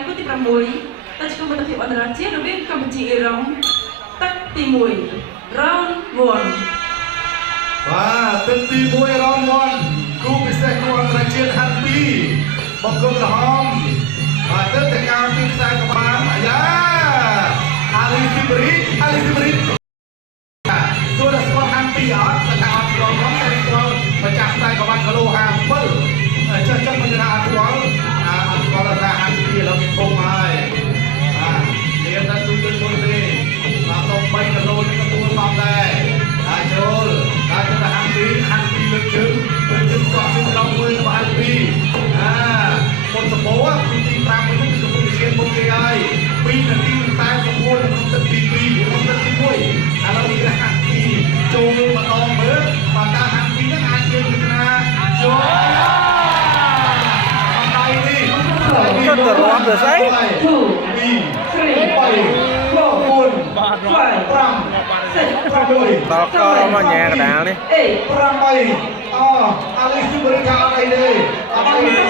នេះគូទី6តែឈ្មោះមិត្តភាពអន្តរជាតិរវាងកម្ពុជាអ៊ីរ៉ង់ទឹកទី1 round 1បាទទឹកទី1 round 1គូពិសេសគូអន្តរជាតិហាត់2បង្គោលក្រហមបាទទឹកតែការពីខ្សែក្បាលអាយ៉ាអាលីស៊ីបរីសួរតែស្គាល់ហាត់2អត់តែអត់ស្គាល់ផងតែស្គាល់ម្ចាស់ខ្សែក្បាលគីឡូ57ចេះមិនថាអត់ស្គាល់ថាហាត់2ឥឡូវមានធំហើយបាទមានតែទូទៅមួយទេបាទដល់3គីឡូនេះក៏ទួលសំដែរហើយចូលហើយទៅហាត់2លើកជើងគាត់ជើងដល់មួយក្បាល2មុនសម្បូរទី5នេះគឺកម្ពុជាមុនគេហើយ2នាទី46ក្នុងទឹកទី2ក្នុងទឹកទី1ឥឡូវនេះហាត់2ចូលម្ដងមើលបើតាហាត់2ហ្នឹងអាចយើងគិតថាចូលចុះទៅរាប់ទៅស្អីតកមកញ៉ាកណ្ដាលនេះ8អាលីស៊ីបរិកាអត់អីទេអត់អីទេ